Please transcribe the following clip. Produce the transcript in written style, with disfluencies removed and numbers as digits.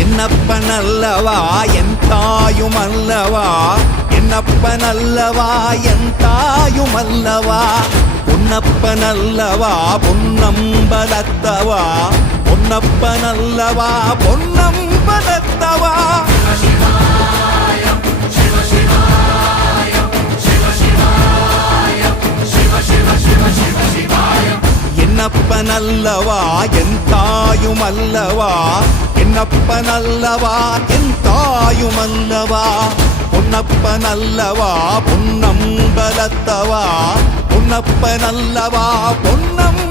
என்னப்பனல்லவா என் தாயுமல்லவா, என்னப்பனல்லவா என் தாயுமல்லவா, பொன்னப்பனல்லவா பொன்னம்பலத்தவா, பொன்னப்பனல்லவா பொன்னம்பலத்தவா. என்னப்பனல்லவா என் தாயுமல்லவா, என்னப்பனல்லவா என் தாயுமல்லவா, பொன்னப்பனல்லவா பொன்னம்பலத்தவா, பொன்னப்பனல்லவா பொன்னம்